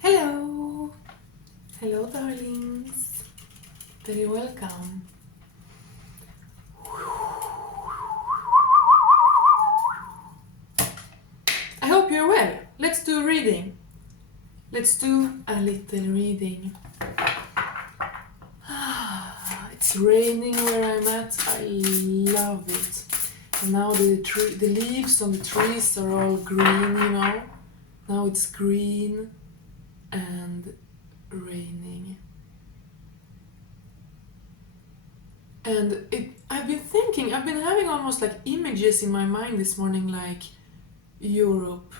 Hello! Hello, darlings. Very welcome. I hope you're well. Let's do a reading. Let's do a little reading. It's raining where I'm at. I love it. And now the leaves on the trees are all green, you know. Now it's green and raining. And I've been having almost like images in my mind this morning, like Europe,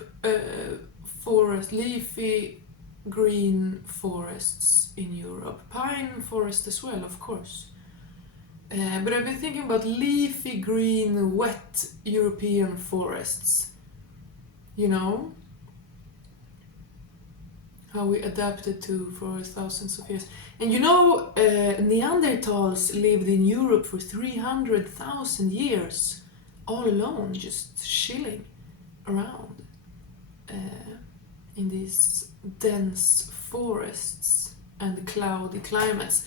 forest, leafy green forests in Europe, pine forest as well, of course. But I've been thinking about leafy green, wet European forests. You know? How we adapted to for thousands of years. And you know, Neanderthals lived in Europe for 300,000 years, all alone, just chilling around in these dense forests and cloudy climates.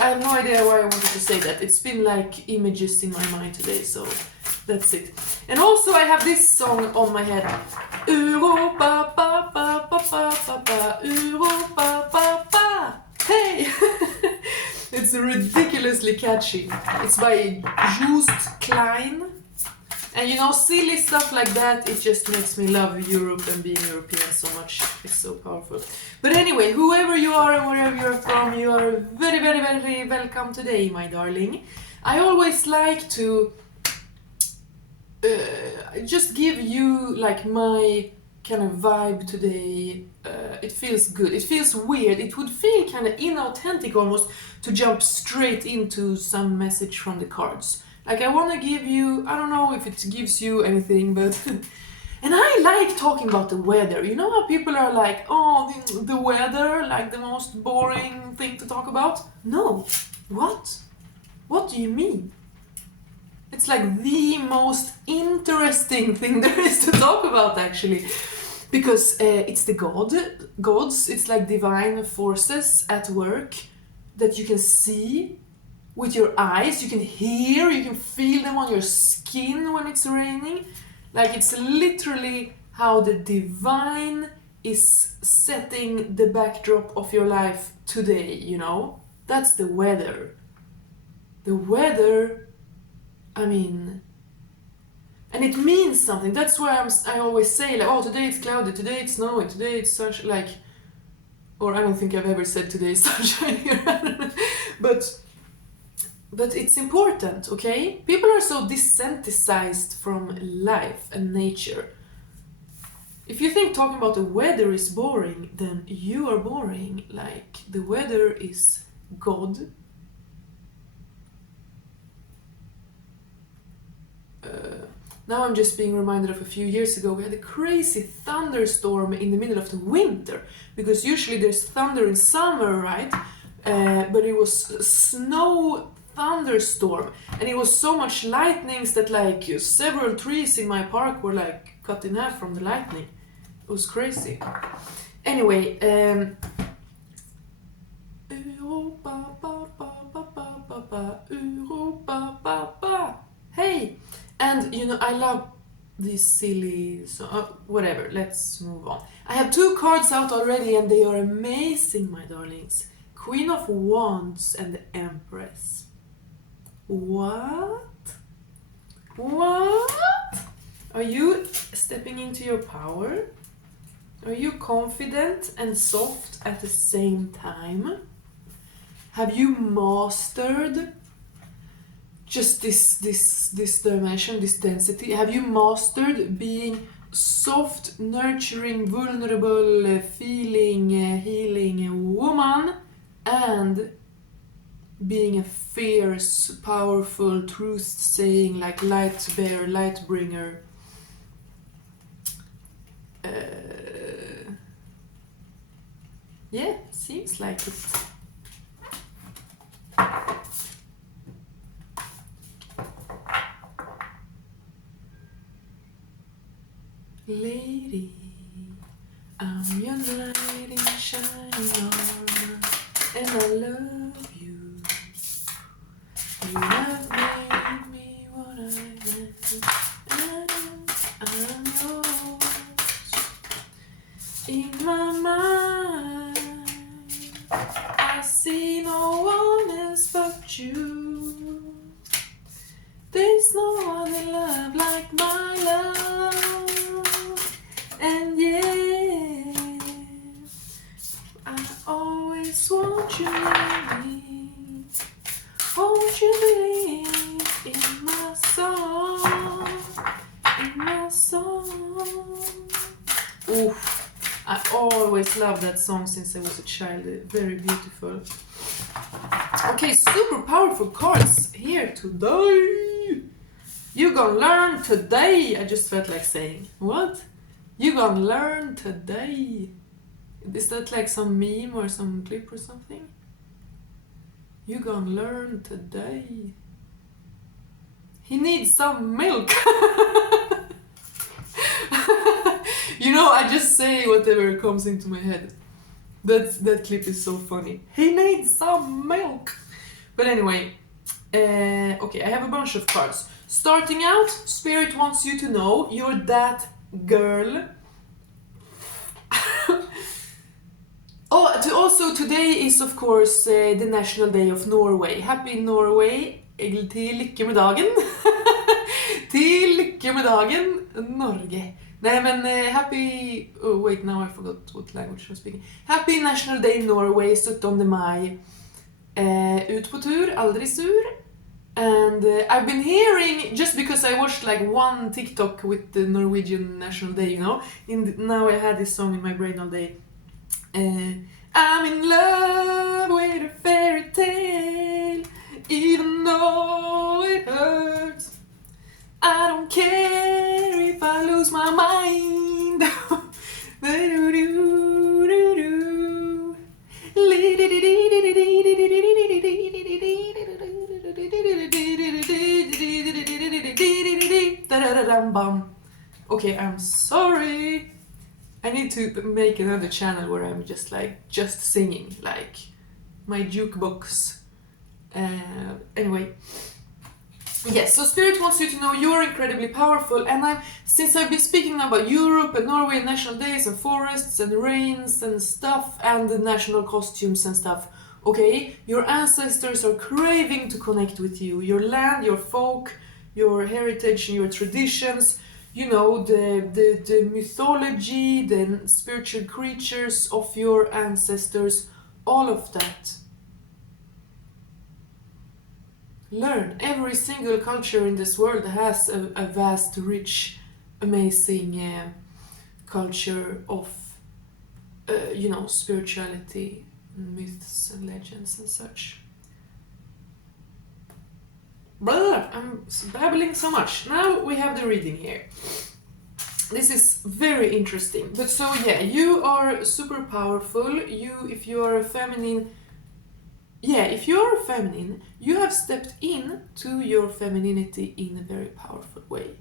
I have no idea why I wanted to say that. It's been like images in my mind today, so that's it. And also I have this song on my head. Europa, pa, pa, pa, pa, pa, pa, Europa, pa, pa. Hey! It's ridiculously catchy. It's by Joost Klein. And you know, silly stuff like that, it just makes me love Europe and being European so much. It's so powerful. But anyway, whoever you are and wherever you're from, you are very, very, very welcome today, my darling. I always like to just give you like my kind of vibe today. It feels good. It feels weird. It would feel kind of inauthentic almost to jump straight into some message from the cards. Like I want to give you, I don't know if it gives you anything, but and I like talking about the weather. You know how people are like, oh, the weather, like the most boring thing to talk about? No. What? What do you mean? It's like the most interesting thing there is to talk about, actually. Because it's the gods, it's like divine forces at work that you can see with your eyes, you can hear, you can feel them on your skin when it's raining. Like it's literally how the divine is setting the backdrop of your life today, you know? That's the weather. The weather, I mean, and it means something. That's why I always say, like, oh, today it's cloudy, today it's snowing, today it's sunshine, like, or I don't think I've ever said today is sunshine here, but it's important, okay? People are so desensitized from life and nature. If you think talking about the weather is boring, then you are boring. Like, the weather is God. Now I'm just being reminded of a few years ago, we had a crazy thunderstorm in the middle of the winter. Because usually there's thunder in summer, right? But it was snow thunderstorm, and it was so much lightnings that like several trees in my park were like cut in half from the lightning. It was crazy. Anyway, hey, and you know I love these silly whatever. Let's move on. I have 2 cards out already, and they are amazing, my darlings. Queen of Wands and the Empress. What? Are you stepping into your power? Are you confident and soft at the same time? Have you mastered just this dimension, this density? Have you mastered being soft, nurturing, vulnerable, feeling, healing woman and being a fierce, powerful, truth-saying, like light bearer, light bringer? Yeah, seems like it. Lady, I'm your knight in and I love you. You have made me what I am, and I'm yours. In my mind, I see no one else but you. There's no other love like my love, and yeah, I always want you near me. Won't you believe in my song, in my song? Oof, I always loved that song since I was a child. Very beautiful. Okay, super powerful cards here today. You gonna learn today. I just felt like saying, what? You gonna learn today. Is that like some meme or some clip or something? You gonna learn today. He needs some milk. You know, I just say whatever comes into my head. That clip is so funny. He needs some milk. But anyway, okay, I have a bunch of cards. Starting out, Spirit wants you to know you're that girl. Oh, also today is of course the National Day of Norway. Happy Norway. Til lykke med dagen. Til lykke med dagen, Norge. Nej, men happy... Oh, wait, now I forgot what language I'm speaking. Happy National Day Norway, 17 maj. Ut på tur, aldrig sur. And I've been hearing, just because I watched like one TikTok with the Norwegian National Day, you know, now I had this song in my brain all day. I'm in love with a fairy tale, even though it hurts. I don't care if I lose my mind. Okay, I'm sorry. I need to make another channel where I'm just singing, like my jukebox. Anyway, yes. So Spirit wants you to know you're incredibly powerful, and since I've been speaking about Europe and Norway and national days and forests and rains and stuff and the national costumes and stuff. Okay, your ancestors are craving to connect with you, your land, your folk, your heritage, and your traditions. You know, the mythology, the spiritual creatures of your ancestors, all of that. Learn. Every single culture in this world has a vast, rich, amazing culture of, you know, spirituality, myths and legends and such. Blah, I'm babbling so much. Now we have the reading here. This is very interesting. But so yeah, you are super powerful. If you are a feminine, you have stepped in to your femininity in a very powerful way.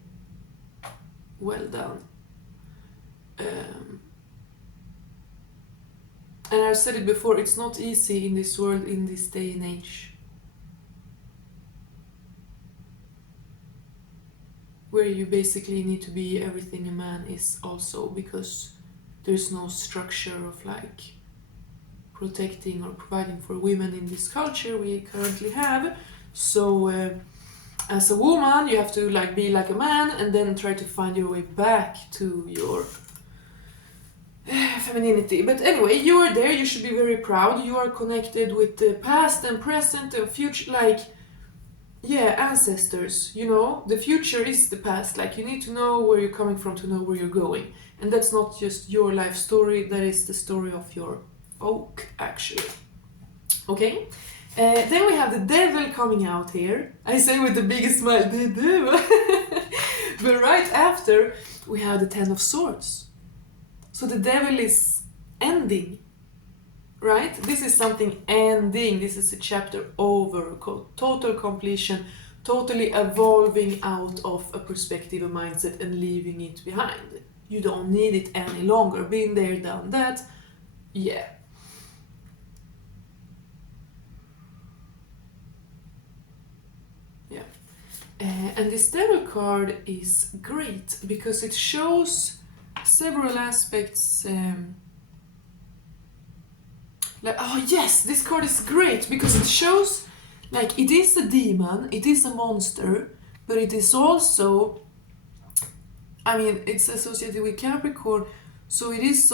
Well done. And I've said it before, it's not easy in this world, in this day and age. Where you basically need to be everything a man is also, because there's no structure of like protecting or providing for women in this culture we currently have. So as a woman you have to like be like a man and then try to find your way back to your femininity. But anyway, you are there, you should be very proud. You are connected with the past and present and future, like ancestors, you know. The future is the past, like you need to know where you're coming from to know where you're going. And that's not just your life story, that is the story of your folk, actually. Okay? Then we have the devil coming out here. I say with the biggest smile, the devil. But right after, we have the 10 of swords. So the devil is ending. Right? This is something ending. This is a chapter over, total completion, totally evolving out of a perspective, a mindset, and leaving it behind. You don't need it any longer. Been there, done that. Yeah. And this devil card is great because it shows several aspects. Oh yes, this card is great because it shows like it is a demon, it is a monster, but it is also, I mean, it's associated with Capricorn, so it is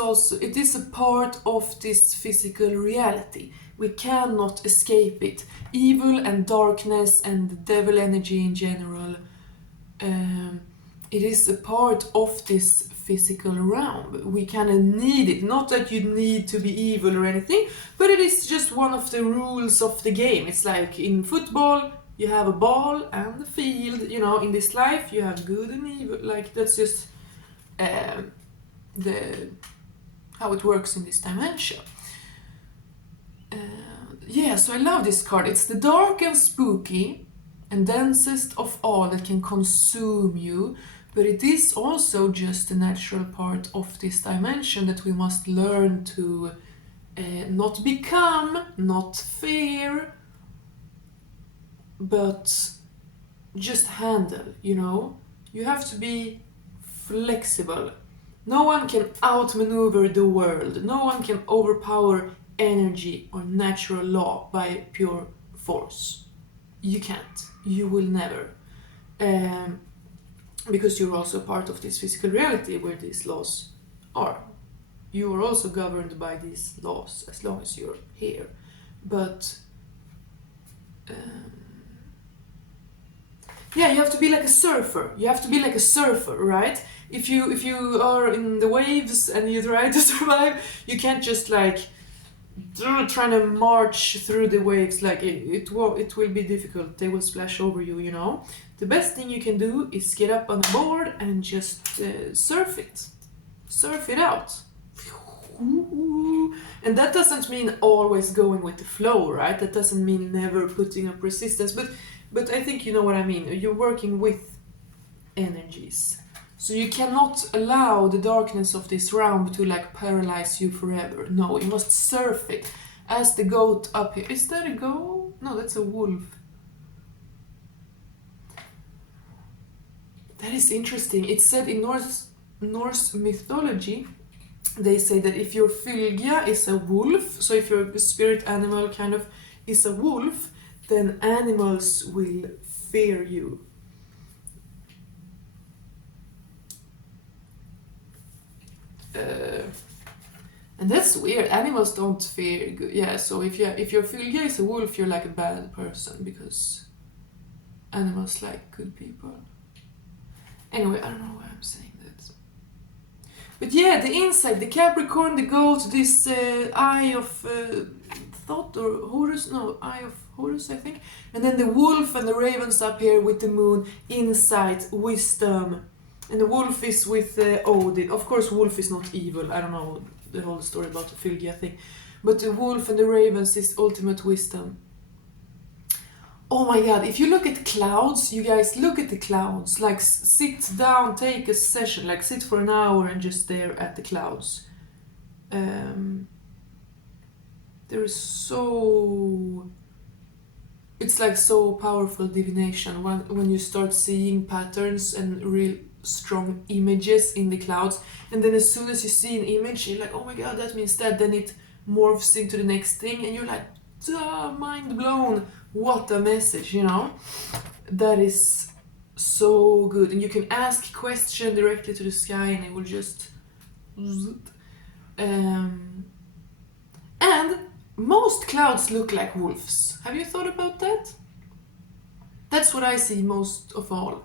a part of this physical reality. We cannot escape it. Evil and darkness and the devil energy in general, it is a part of this physical realm. We kind of need it. Not that you need to be evil or anything, but it is just one of the rules of the game. It's like in football, you have a ball and a field. You know, in this life, you have good and evil. Like, that's just how it works in this dimension. Yeah, so I love this card. It's the dark and spooky and densest of all that can consume you, but it is also just a natural part of this dimension that we must learn to not become, not fear, but just handle, you know? You have to be flexible. No one can outmaneuver the world. No one can overpower energy or natural law by pure force. You can't. You will never. Because you're also part of this physical reality where these laws are. You are also governed by these laws as long as you're here. But yeah, you have to be like a surfer. You have to be like a surfer, right? If you are in the waves and you try to survive, you can't just like trying to march through the waves. Like it will be difficult. They will splash over you, you know. The best thing you can do is get up on a board and just surf it out. And that doesn't mean always going with the flow, right? That doesn't mean never putting up resistance, but I think you know what I mean. You're working with energies. So you cannot allow the darkness of this realm to like paralyze you forever. No, you must surf it. As the goat up here. Is that a goat? No, that's a wolf. That is interesting. It's said in Norse mythology, they say that if your fylgja is a wolf, so if your spirit animal kind of is a wolf, then animals will fear you. And that's weird. Animals don't fear good. Yeah, so if your fylgja is a wolf, you're like a bad person because animals like good people. Anyway, I don't know why I'm saying that. But yeah, the insight, the Capricorn, the goat, this eye of thought or Horus, no, eye of Horus, I think. And then the wolf and the ravens up here with the moon, insight, wisdom. And the wolf is with Odin. Of course, wolf is not evil. I don't know the whole story about the Fylgja thing. But the wolf and the ravens is ultimate wisdom. Oh my god, if you look at clouds, you guys look at the clouds. Like sit down, take a session, like sit for an hour and just stare at the clouds. There is so... It's like so powerful divination when you start seeing patterns and real strong images in the clouds, and then as soon as you see an image you're like, oh my god, that means that, then it morphs into the next thing and you're like, duh, mind blown, what a message, you know. That is so good, and you can ask question directly to the sky and it will just and most clouds look like wolves. Have you thought about that? That's what I see most of all.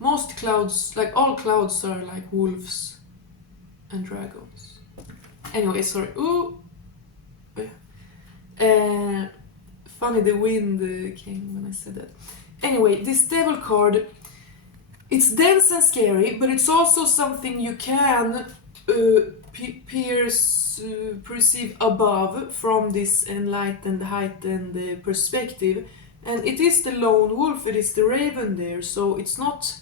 Most clouds, like all clouds, are like wolves and dragons. Anyway, sorry. Ooh. Funny, the wind came when I said that. Anyway, this devil card, it's dense and scary, but it's also something you can perceive above from this enlightened, heightened perspective. And it is the lone wolf, it is the raven there, so it's not...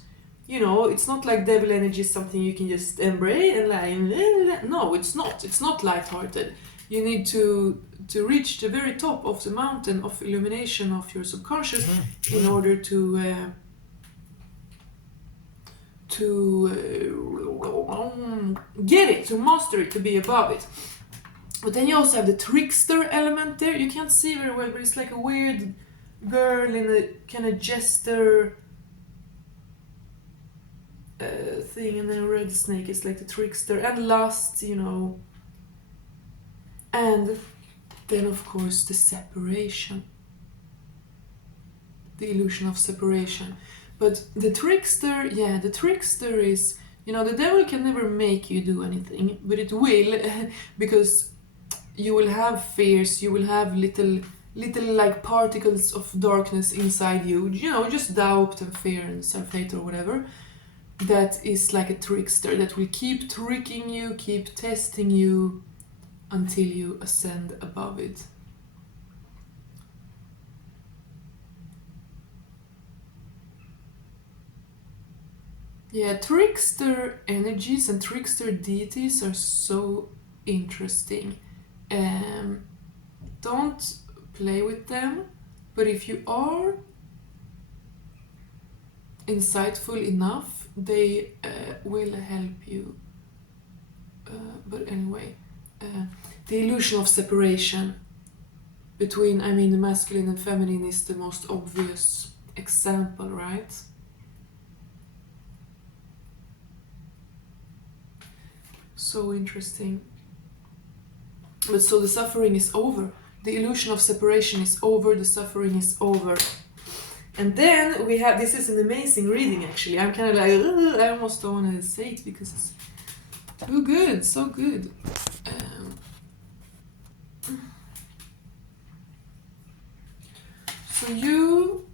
You know, it's not like devil energy is something you can just embrace and like, no, it's not. It's not lighthearted. You need to reach the very top of the mountain of illumination of your subconscious in order to get it, to master it, to be above it. But then you also have the trickster element there. You can't see very well, but it's like a weird girl in a kind of jester thing, and then red snake is like the trickster, and lust, you know. And then of course the separation, the illusion of separation. But the trickster is, you know, the devil can never make you do anything, but it will, because you will have fears, you will have little like particles of darkness inside you, you know, just doubt and fear and self-hate or whatever. That is like a trickster that will keep tricking you, keep testing you until you ascend above it. Yeah, trickster energies and trickster deities are so interesting. Don't play with them, but if you are insightful enough, they will help you. But anyway, the illusion of separation between, I mean, the masculine and feminine is the most obvious example, right? So interesting. But so the suffering is over. The illusion of separation is over, the suffering is over. And then we have, this is an amazing reading actually. I'm kind of like, I almost don't want to say it because it's too good, so good. So you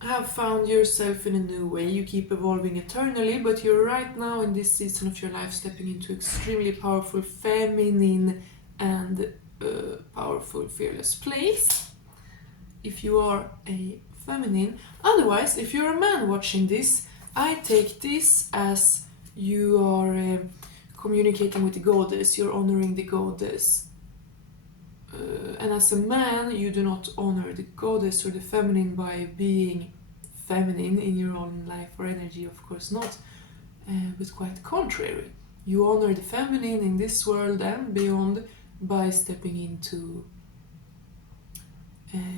have found yourself in a new way. You keep evolving eternally, but you're right now in this season of your life stepping into extremely powerful feminine and powerful fearless place. If you are a feminine. Otherwise, if you're a man watching this, I take this as you are communicating with the goddess, you're honoring the goddess. And as a man, you do not honor the goddess or the feminine by being feminine in your own life or energy, of course not, but quite the contrary. You honor the feminine in this world and beyond by stepping into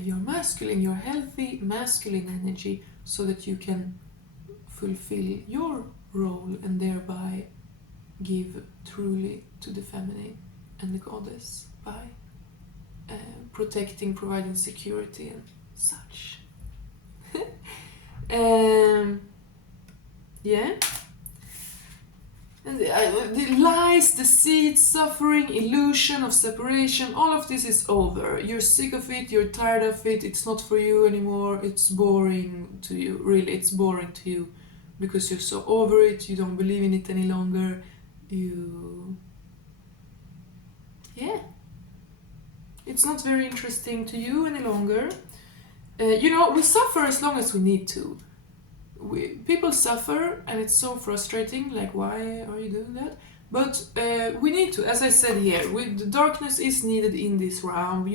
your masculine, your healthy masculine energy, so that you can fulfill your role and thereby give truly to the feminine and the goddess by protecting, providing security and such. Yeah. And the lies, deceit, suffering, illusion of separation, all of this is over. You're sick of it, you're tired of it, it's not for you anymore, it's boring to you. Really, it's boring to you because you're so over it, you don't believe in it any longer. It's not very interesting to you any longer. We suffer as long as we need to. People suffer and it's so frustrating, like why are you doing that? But we need to, as I said here, the darkness is needed in this realm,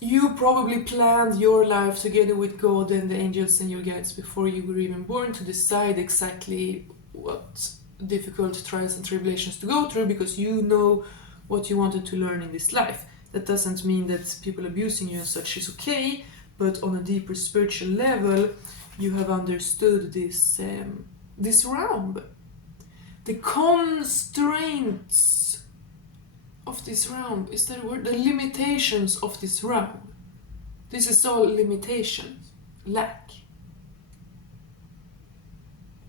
you probably planned your life together with God and the angels and your guides before you were even born to decide exactly what difficult trials and tribulations to go through, because you know what you wanted to learn in this life. That doesn't mean that people abusing you and such is okay, but on a deeper spiritual level, you have understood this realm. The constraints of this realm, is that a word? The limitations of this realm. This is all limitations, lack.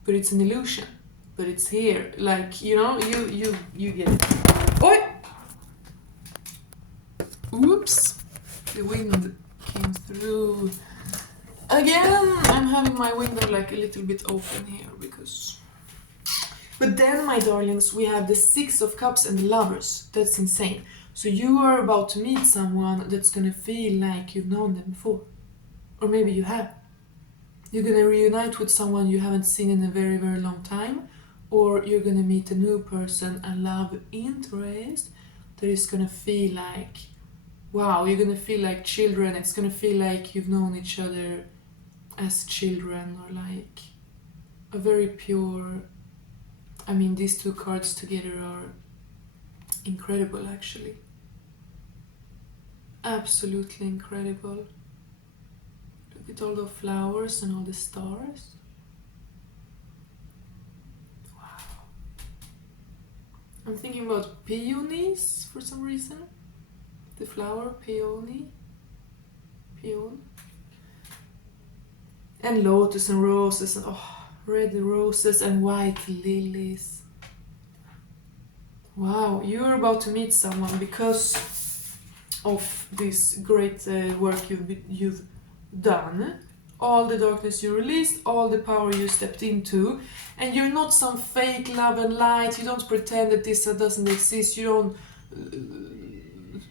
But it's an illusion. But it's here, like, you get it. Oi! Oops, the wind came through. Again, I'm having my window like a little bit open here because... But then, my darlings, we have the Six of Cups and the Lovers. That's insane. So you are about to meet someone that's gonna feel like you've known them before. Or maybe you have. You're gonna reunite with someone you haven't seen in a very, very long time. Or you're gonna meet a new person, a love interest that is gonna feel like, wow, you're gonna feel like children. It's gonna feel like you've known each other as children, or like a very pure. I mean, these two cards together are incredible, actually. Absolutely incredible. Look at all the flowers and all the stars. Wow. I'm thinking about peonies for some reason. The flower peony. Peon. And lotus and roses and red roses and white lilies. Wow, you're about to meet someone because of this great work you've done, all the darkness you released, all the power you stepped into, and you're not some fake love and light. You don't pretend that this doesn't exist. You don't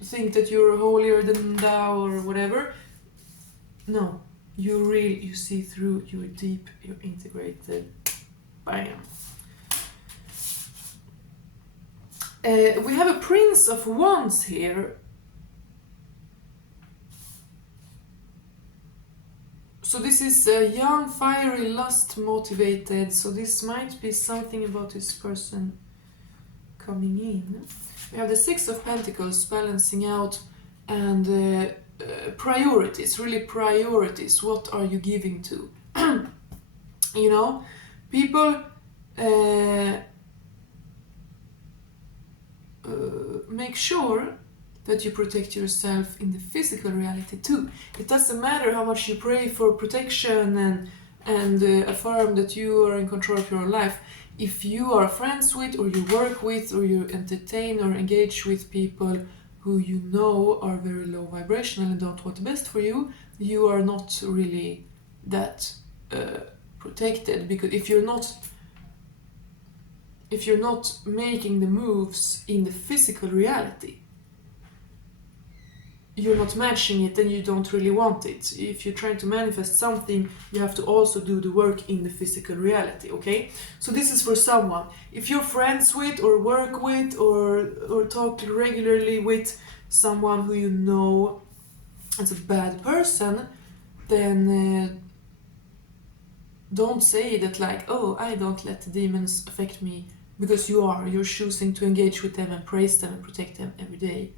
think that you're holier than thou or whatever. No, you see through. You're deep. You're integrated. Bam. We have a Prince of Wands here. So this is young, fiery, lust motivated. So this might be something about this person coming in. We have the Six of Pentacles balancing out, and priorities, really priorities. What are you giving to? You know, people make sure that you protect yourself in the physical reality too. It doesn't matter how much you pray for protection and affirm that you are in control of your life. If you are friends with, or you work with, or you entertain or engage with people who you know are very low vibrational and don't want the best for you, you are not really that protected. Because if you're not making the moves in the physical reality, you're not matching it, then you don't really want it. If you're trying to manifest something, you have to also do the work in the physical reality, okay? So this is for someone. If you're friends with, or work with, or talk regularly with someone who you know is a bad person, then don't say that like, oh, I don't let the demons affect me, because you're choosing to engage with them and praise them and protect them every day.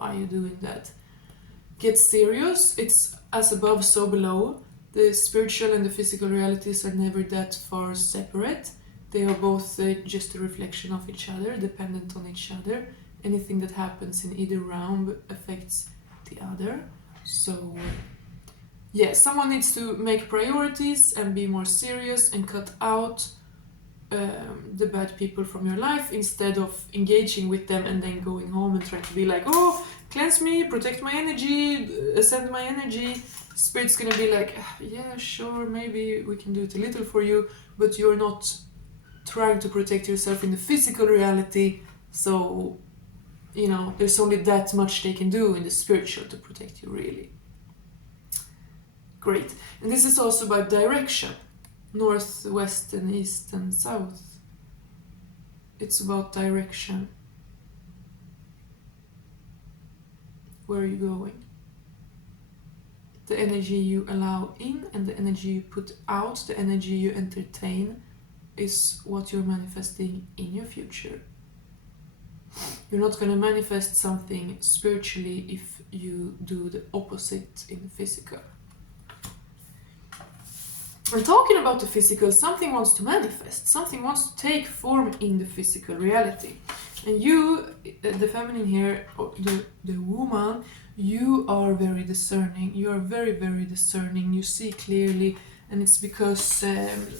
Why are you doing that? Get serious. It's as above, so below. The spiritual and the physical realities are never that far separate. They are both just a reflection of each other, dependent on each other. Anything that happens in either realm affects the other. So, yeah, someone needs to make priorities and be more serious and cut out the bad people from your life, instead of engaging with them and then going home and trying to be like, oh, cleanse me, protect my energy, ascend my energy. Spirit's gonna be like, yeah, sure, maybe we can do it a little for you, but you're not trying to protect yourself in the physical reality. So, you know, there's only that much they can do in the spiritual to protect you, really. Great. And this is also about direction. North, west, and east, and south. It's about direction. Where are you going? The energy you allow in and the energy you put out, the energy you entertain, is what you're manifesting in your future. You're not going to manifest something spiritually if you do the opposite in the physical. And talking about the physical, something wants to manifest, something wants to take form in the physical reality. And you, the feminine here, or the woman, you are very discerning. You are very, very discerning. You see clearly, and it's because,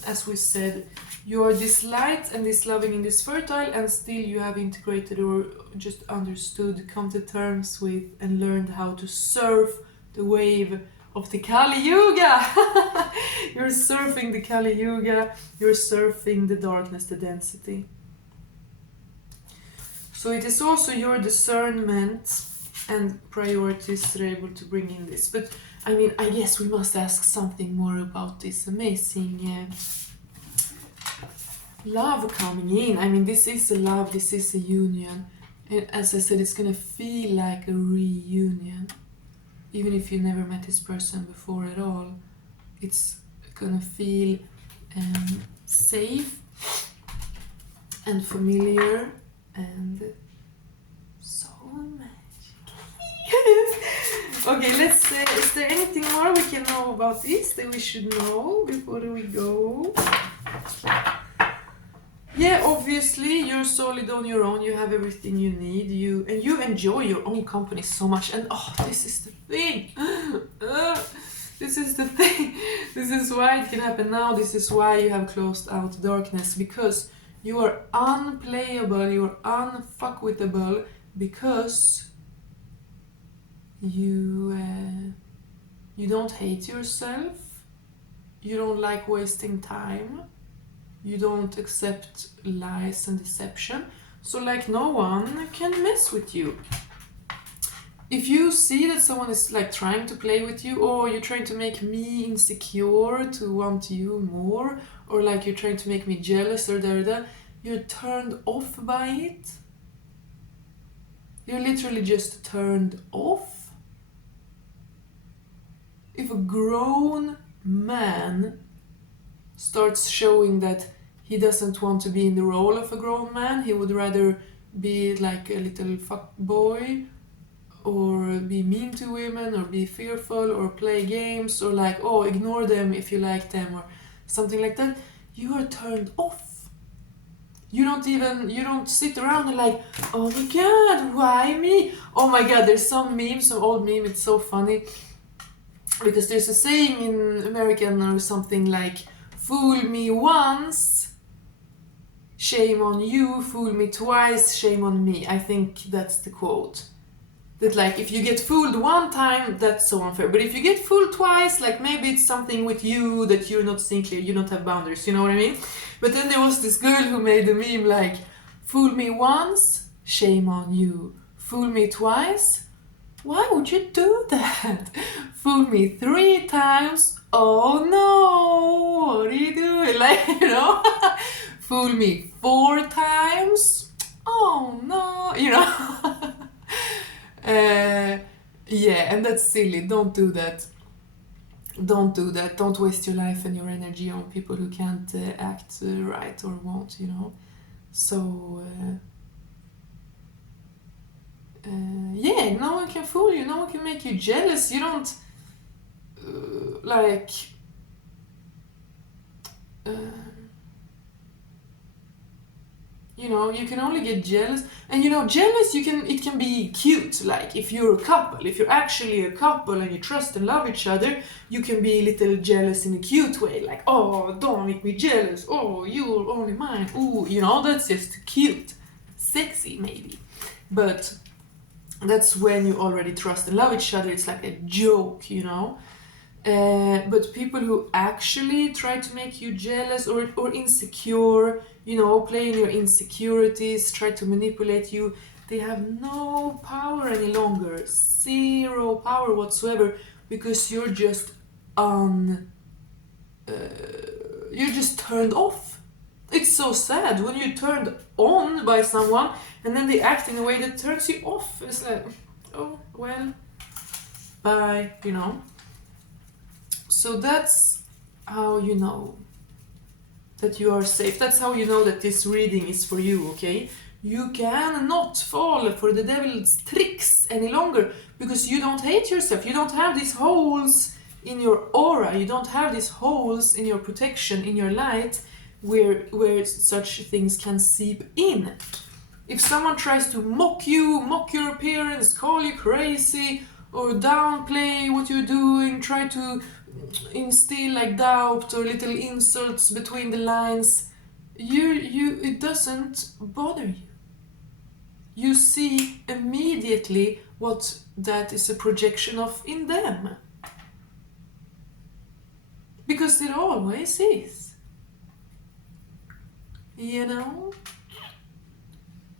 as we said, you are this light and this loving and this fertile, and still you have integrated or just understood, come to terms with, and learned how to surf the wave of the Kali Yuga. You're surfing the Kali Yuga, you're surfing the darkness, the density. So it is also your discernment and priorities that are able to bring in this. But I mean, I guess we must ask something more about this amazing love coming in. I mean, this is a love, this is a union. And as I said, it's gonna feel like a reunion. Even if you never met this person before at all, It's gonna feel safe and familiar and so magic. Okay, let's say, is there anything more we can know about this that we should know before we go? Yeah, obviously you're solid on your own. You have everything you need. You enjoy your own company so much. And this is the thing. This is the thing. This is why it can happen now. This is why you have closed out darkness, because you are unplayable. You are unfuckwithable, because you don't hate yourself. You don't like wasting time. You don't accept lies and deception. So like no one can mess with you. If you see that someone is like trying to play with you, or you're trying to make me insecure to want you more, or like you're trying to make me jealous or you're turned off by it. You're literally just turned off. If a grown man starts showing that he doesn't want to be in the role of a grown man, he would rather be like a little fuck boy, or be mean to women, or be fearful, or play games, or like, ignore them if you like them, or something like that, you are turned off. You don't sit around and like, oh my god, why me? Oh my god, there's some old meme, it's so funny, because there's a saying in American or something like, fool me once, shame on you, fool me twice, shame on me. I think that's the quote. That like, if you get fooled one time, that's so unfair. But if you get fooled twice, like maybe it's something with you that you're not seeing clear, you don't have boundaries, you know what I mean? But then there was this girl who made a meme like, fool me once, shame on you. Fool me twice, why would you do that? Fool me 3 times, oh no, what are you doing? Like, fool me 4 times, oh no, yeah, and that's silly. Don't do that. Don't waste your life and your energy on people who can't act right or won't, So, yeah, no one can fool you. No one can make you jealous. You don't, you can only get jealous. And jealous, it can be cute. Like, if you're a couple, if you're actually a couple and you trust and love each other, you can be a little jealous in a cute way. Like, oh, don't make me jealous. Oh, you're only mine. Ooh, that's just cute. Sexy, maybe. But that's when you already trust and love each other. It's like a joke, But people who actually try to make you jealous or insecure, play in your insecurities, try to manipulate you, they have no power any longer. 0 power whatsoever, because you're just you're just turned off. It's so sad when you're turned on by someone and then they act in a way that turns you off. It's like, oh, well, bye, So that's how you know that you are safe. That's how you know that this reading is for you, okay? You cannot fall for the devil's tricks any longer, because you don't hate yourself. You don't have these holes in your aura. You don't have these holes in your protection, in your light, where such things can seep in. If someone tries to mock you, mock your appearance, call you crazy, or downplay what you're doing, try to instill like doubt or little insults between the lines, it doesn't bother you. You see immediately what that is a projection of in them. Because it always is.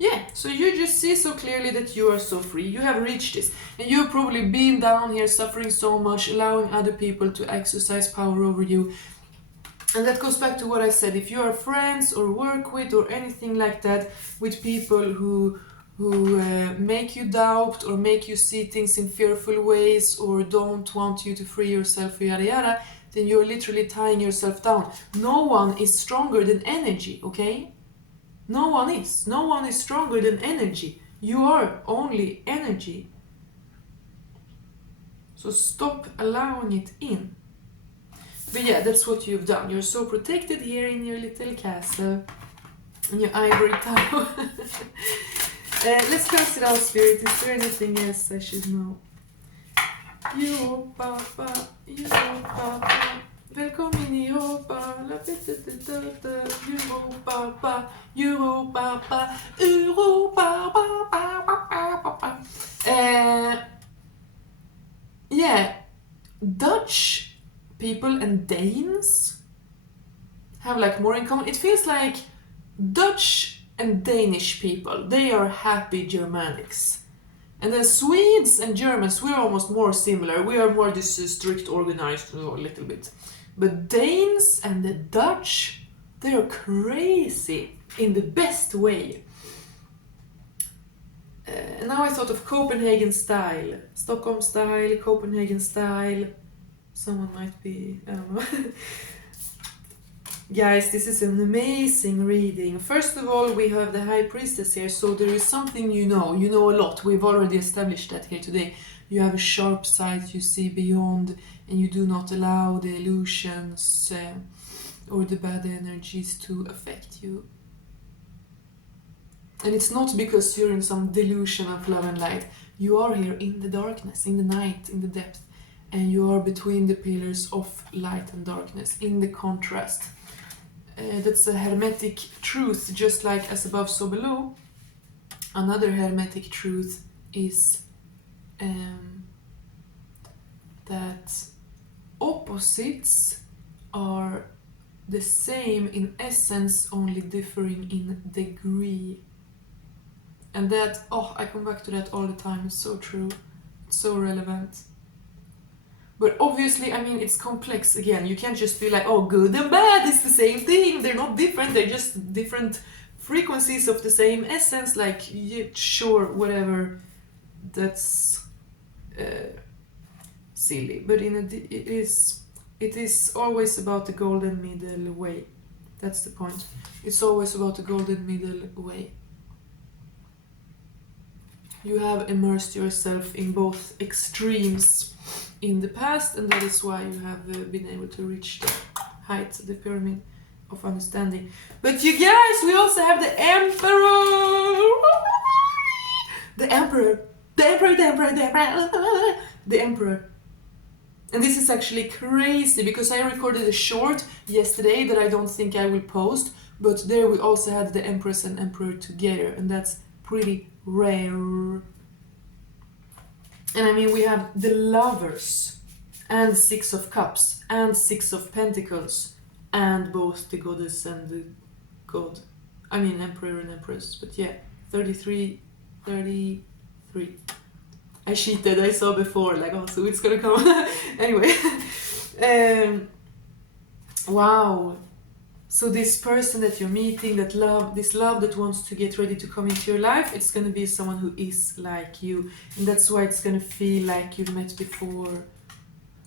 Yeah, so you just see so clearly that you are so free. You have reached this. And you've probably been down here suffering so much, allowing other people to exercise power over you. And that goes back to what I said. If you are friends or work with or anything like that with people who make you doubt or make you see things in fearful ways or don't want you to free yourself, yada yada, then you're literally tying yourself down. No one is stronger than energy, okay? No one is. No one is stronger than energy. You are only energy. So stop allowing it in. But yeah, that's what you've done. You're so protected here in your little castle, in your ivory tower. Let's cast it out, Spirit. Is there anything else I should know? Europa, Europa. Välkommen i Europa. Europa, Europa, Europa. Yeah, Dutch people and Danes have like more in common. It feels like Dutch and Danish people, they are happy Germanics. And then Swedes and Germans, we're almost more similar. We are more this strict, organized, a little bit. But Danes and the Dutch, they are crazy in the best way. Now I thought of Copenhagen style, Stockholm style, Copenhagen style. Someone might be, I don't know. Guys, this is an amazing reading. First of all, we have the High Priestess here, so there is something you know. You know a lot. We've already established that here today. You have a sharp sight, you see beyond, and you do not allow the illusions or the bad energies to affect you. And it's not because you're in some delusion of love and light. You are here in the darkness, in the night, in the depth. And you are between the pillars of light and darkness, in the contrast. That's a hermetic truth, just like as above, so below. Another hermetic truth is that opposites are the same in essence, only differing in degree. And that, I come back to that all the time, it's so true, it's so relevant. But obviously, I mean, it's complex. Again, you can't just be like, oh, good and bad is the same thing. They're not different. They're just different frequencies of the same essence. Like, yeah, sure, whatever. That's silly. But it is always about the golden middle way. That's the point. It's always about the golden middle way. You have immersed yourself in both extremes in the past, and that is why you have been able to reach the heights of the pyramid of understanding. But you guys, we also have the Emperor! The Emperor! The Emperor, the Emperor, the Emperor! The Emperor. And this is actually crazy, because I recorded a short yesterday that I don't think I will post, but there we also had the Empress and Emperor together, and that's pretty rare. And I mean, we have the Lovers, and 6 of Cups, and 6 of Pentacles, and both the Goddess and the God. I mean, Emperor and Empress, but yeah, 33. I cheated, I saw before, like, oh, so it's gonna come. Anyway. Wow. So this person that you're meeting, this love that wants to get ready to come into your life, it's going to be someone who is like you. And that's why it's going to feel like you've met before.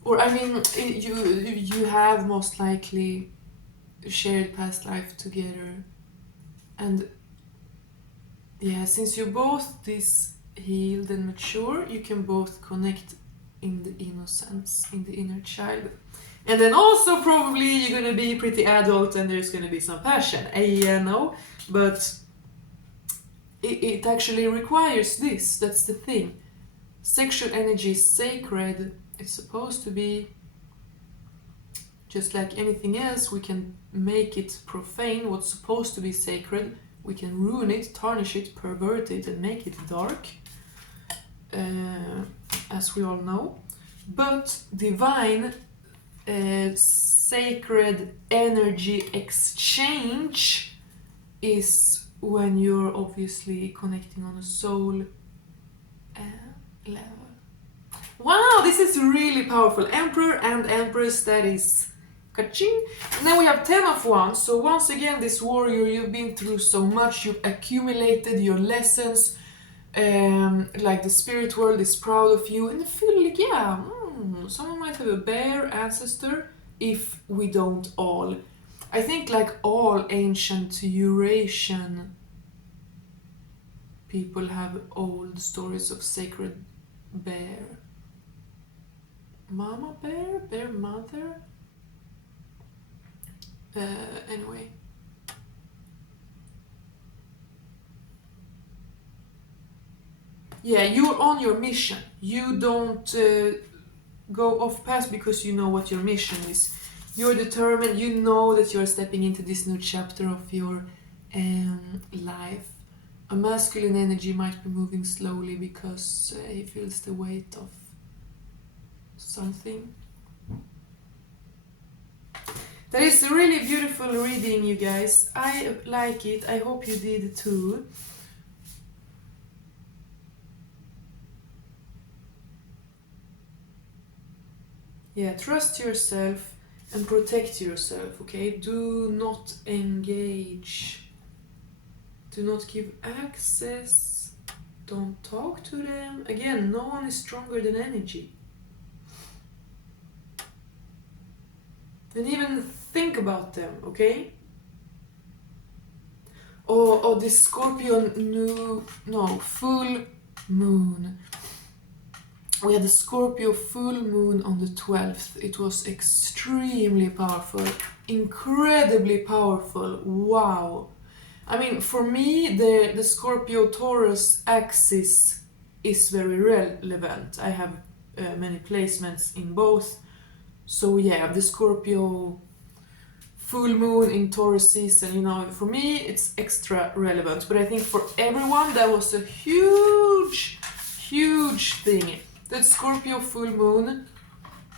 Or, I mean, you have most likely shared past life together. And, yeah, since you're both this healed and mature, you can both connect in the innocence, in the inner child. And then also probably you're gonna be pretty adult and there's gonna be some passion. I know, but it actually requires this. That's the thing. Sexual energy is sacred. It's supposed to be. Just like anything else, we can make it profane. What's supposed to be sacred, we can ruin it, tarnish it, pervert it, and make it dark. As we all know. But divine sacred energy exchange is when you're obviously connecting on a soul level. Wow, this is really powerful. Emperor and Empress, that is ka-ching. And then we have 10 of Wands. So once again, this warrior, you've been through so much, you've accumulated your lessons, like the spirit world is proud of you, and I feel like, yeah, someone might have a bear ancestor, if we don't all. I think like all ancient Eurasian people have old stories of sacred bear. Mama bear? Bear mother? Anyway. Yeah, you're on your mission. You don't go off path because you know what your mission is. You're determined, you know that you're stepping into this new chapter of your life. A masculine energy might be moving slowly because he feels the weight of something. That is a really beautiful reading, you guys. I like it. I hope you did too. Yeah, trust yourself and protect yourself, okay? Do not engage. Do not give access. Don't talk to them. Again, no one is stronger than energy. And even think about them, okay? Oh, this Scorpio full moon. We had the Scorpio full moon on the 12th. It was extremely powerful, incredibly powerful. Wow. I mean, for me, the Scorpio-Taurus axis is very relevant. I have many placements in both. So yeah, the Scorpio full moon in Taurus season, you know, for me, it's extra relevant. But I think for everyone, that was a huge thing. That Scorpio full moon,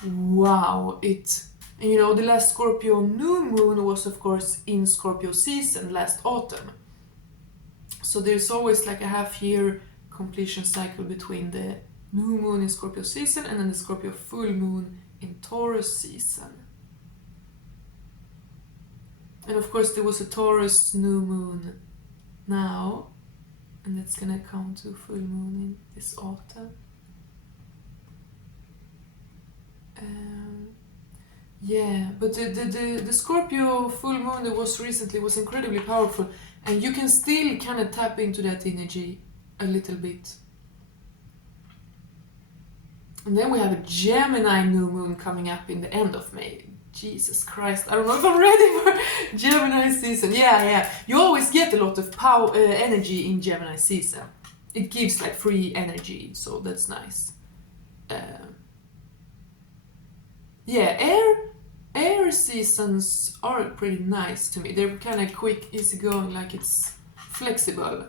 wow, and you know, the last Scorpio new moon was of course in Scorpio season last autumn. So there's always like a half-year completion cycle between the new moon in Scorpio season and then the Scorpio full moon in Taurus season. And of course there was a Taurus new moon now, and that's gonna come to full moon in this autumn. Yeah, but the Scorpio full moon that was recently was incredibly powerful, and you can still kind of tap into that energy a little bit. And then we have a Gemini new moon coming up in the end of May. Jesus Christ, I don't know if I'm ready for Gemini season. Yeah, you always get a lot of power, energy in Gemini season. It gives like free energy, so that's nice. Yeah, air seasons are pretty nice to me. They're kind of quick, easygoing, like it's flexible.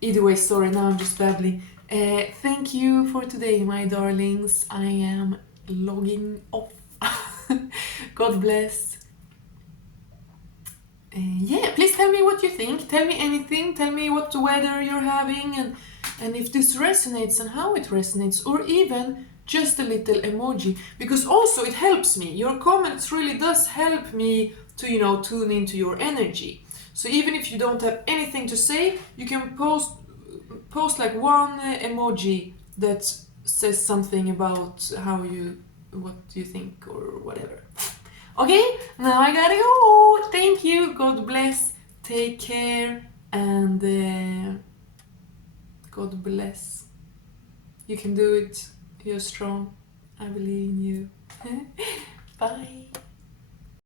Either way, sorry, now I'm just babbling. Thank you for today, my darlings. I am logging off. God bless. Yeah, please tell me what you think. Tell me anything. Tell me what weather you're having and if this resonates and how it resonates, or even just a little emoji, because also it helps me. Your comments really does help me to, you know, tune into your energy. So even if you don't have anything to say, you can post like one emoji that says something about what you think or whatever. Okay, now I gotta go. Thank you. God bless. Take care and God bless. You can do it. You're strong. I believe in you. Bye.